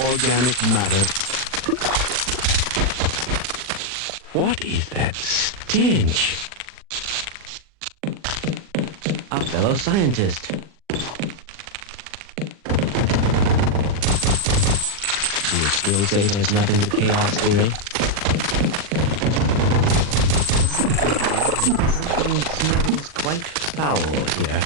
Organic matter. What is that stench? A fellow scientist. Do you still say there's nothing to chaos here? It smells quite foul here.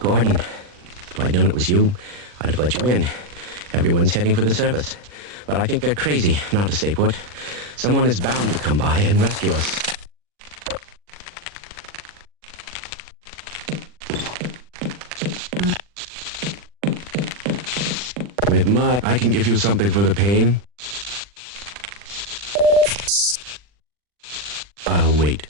Gordon, if I'd known it was you, I'd have let you in. Everyone's heading for the surface. But I think they're crazy not to stay put. Someone is bound to come by and rescue us. With mud, I can give you something for the pain. I'll wait.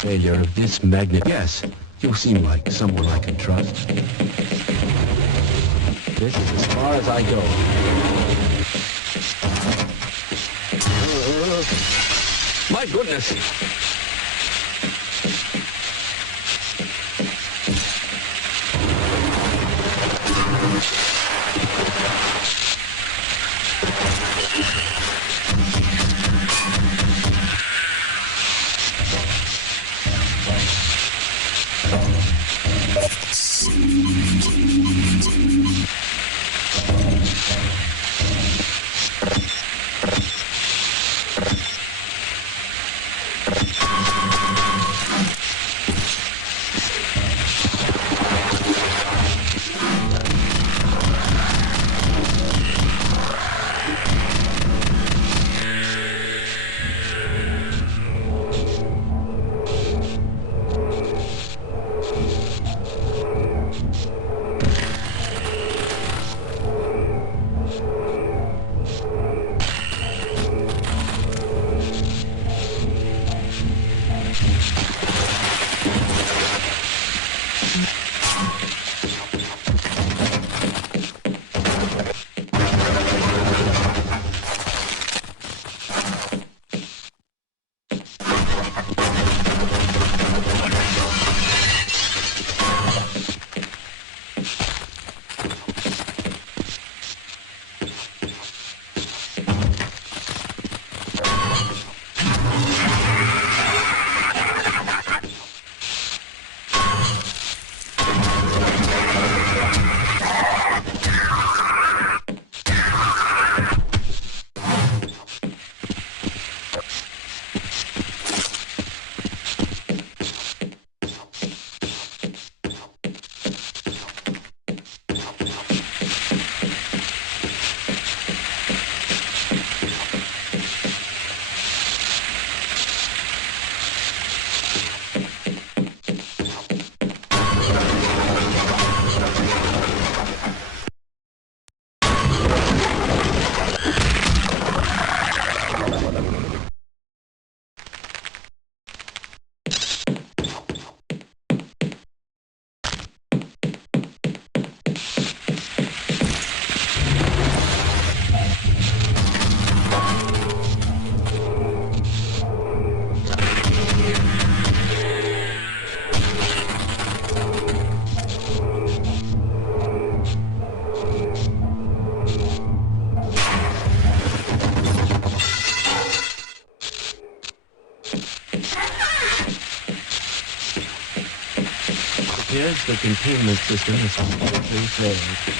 Failure of this magnet. Yes, you seem like someone I can trust. This is as far as I go. My goodness! Here's the containment system that's completely failed.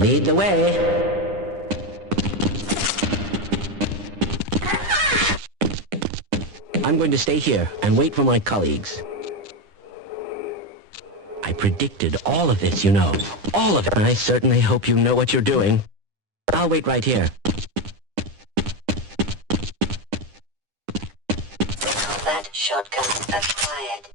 Lead the way. I'm going to stay here and wait for my colleagues. I predicted all of this, you know. All of it. And I certainly hope you know what you're doing. I'll wait right here. Combat shotgun acquired.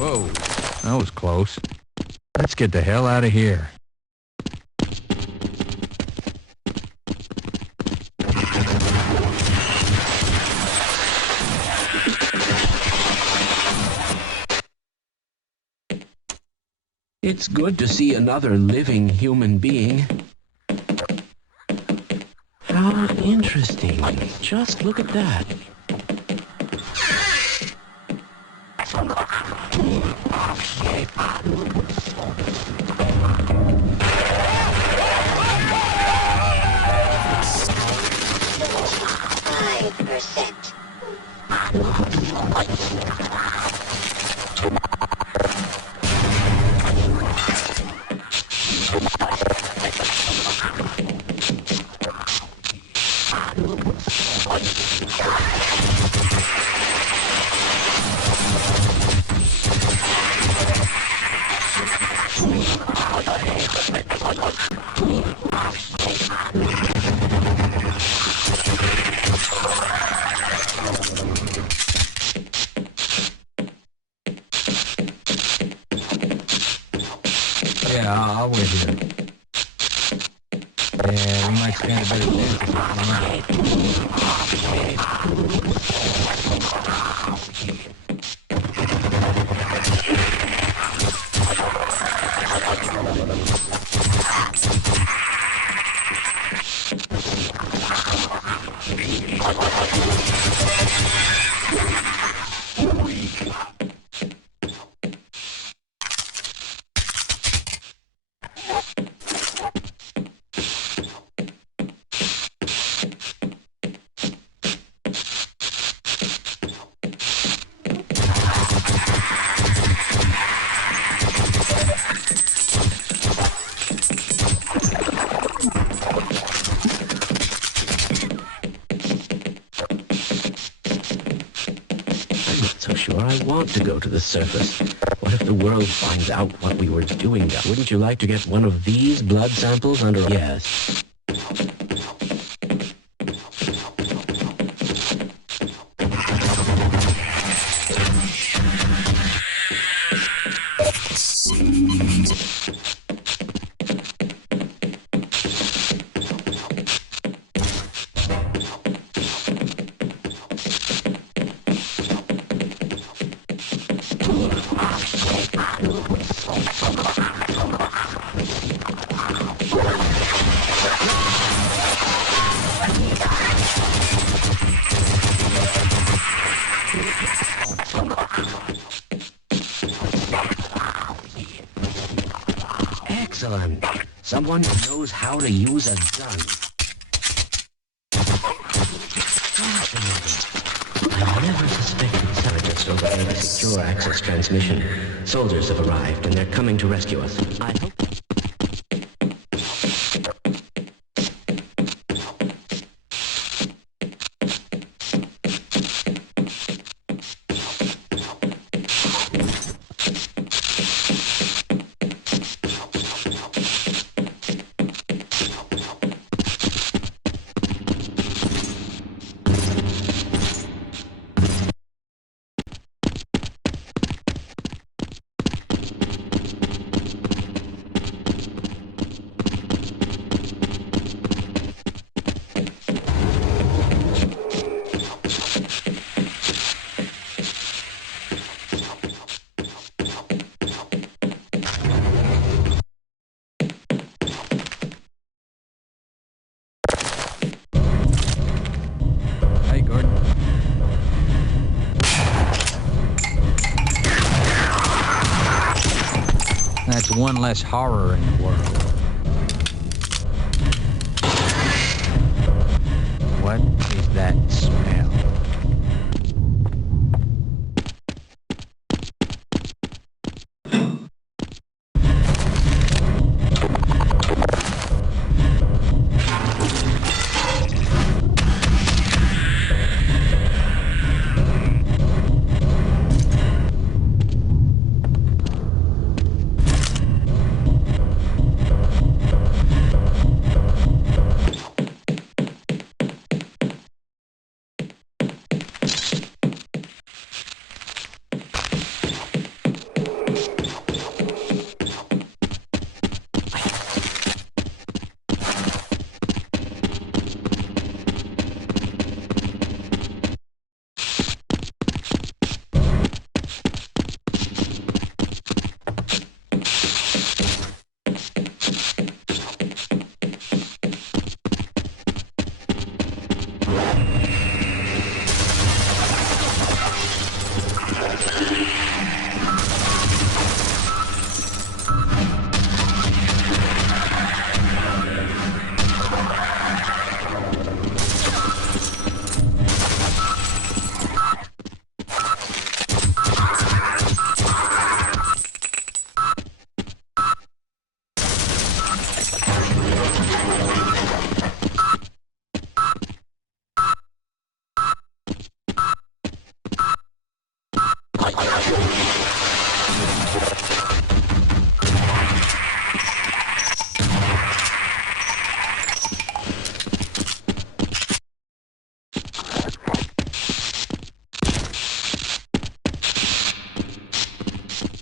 Whoa, that was close. Let's get the hell out of here. It's good to see another living human being. How interesting. Just look at that. Yeah, I'll wait here. Yeah, we might stand a better chance if I want to go to the surface. What if the world finds out what we were doing down? Wouldn't you like to get one of these blood samples under... Yes. Excellent. Someone who knows how to use a gun. I never suspected intelligence overheard a secure access transmission. Soldiers have arrived and they're coming to rescue us. I hope... That's one less horror in the world. What is that smell?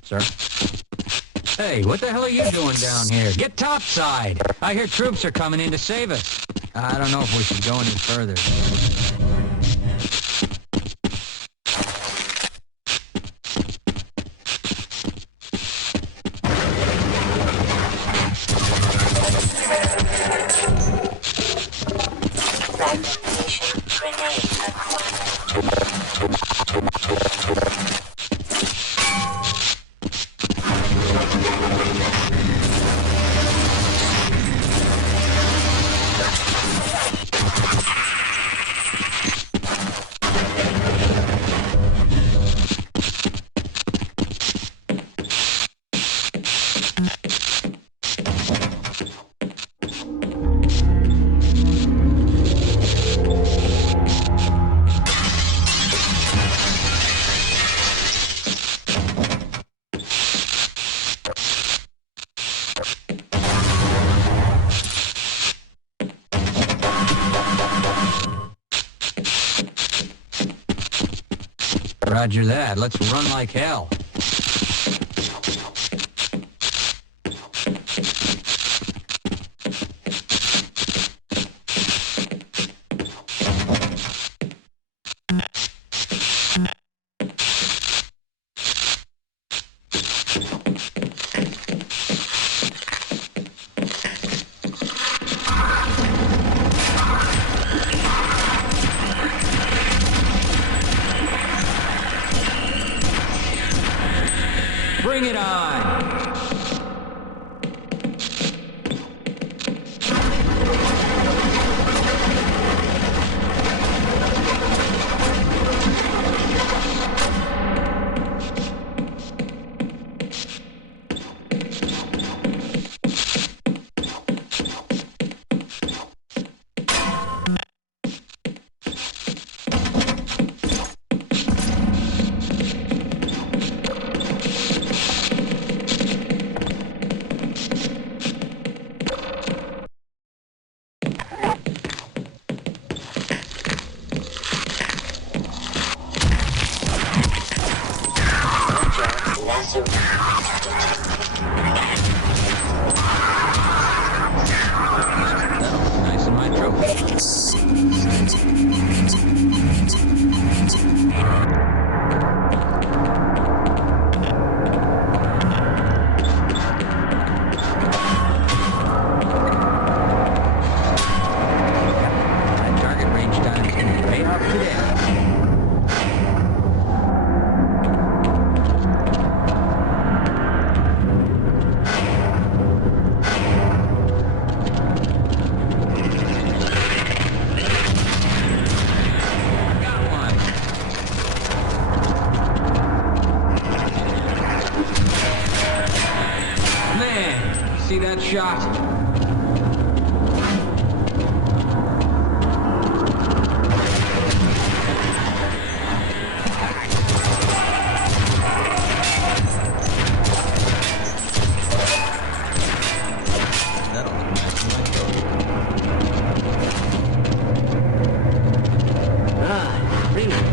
Sir? Hey, what the hell are you doing down here? Get topside! I hear troops are coming in to save us. I don't know if we should go any further. Fragmentation grenade acquired. Roger that. Let's run like hell. Bring it on! Nice in my trophy. That target range time is going to pay off today. See that shot? That'll look nice in my trophy. Ah, bring it.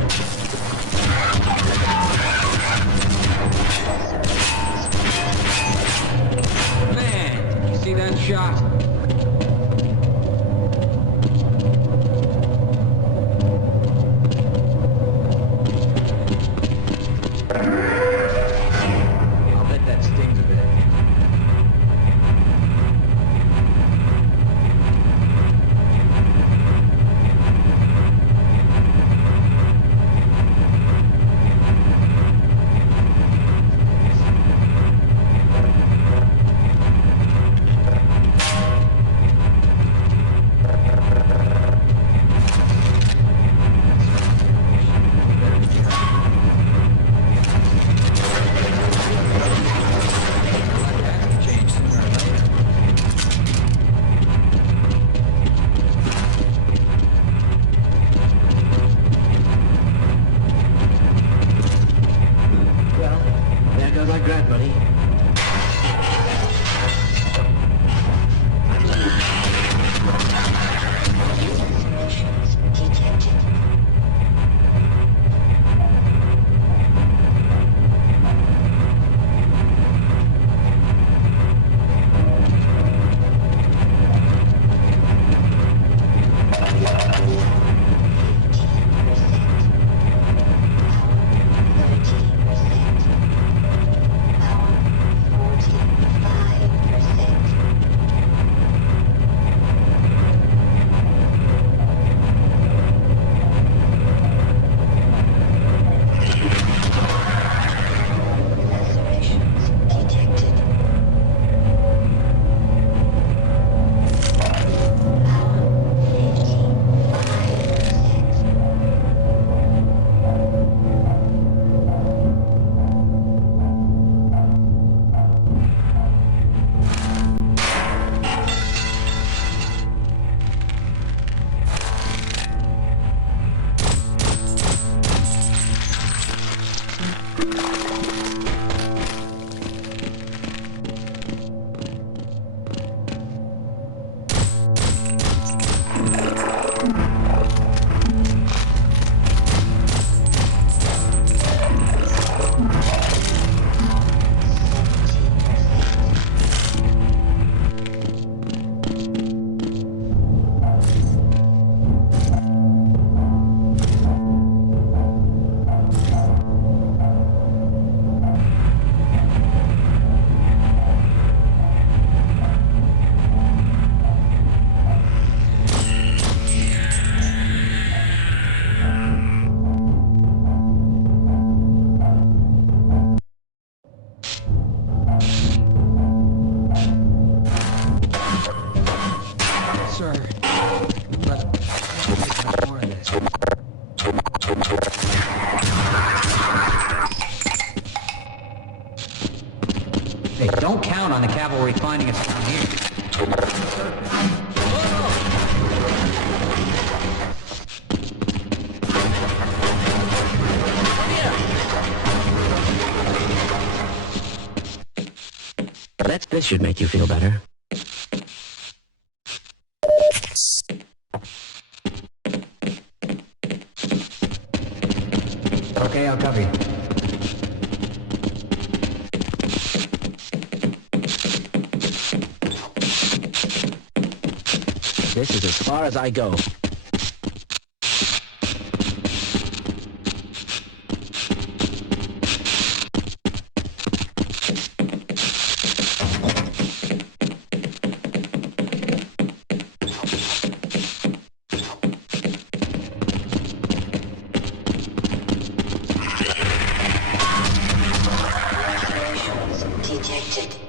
See that shot? I'll bet that stings a bit. Hey, don't count on the cavalry finding us down here. This should make you feel better. Okay, I'll cover you. This is as far as I go. Detected.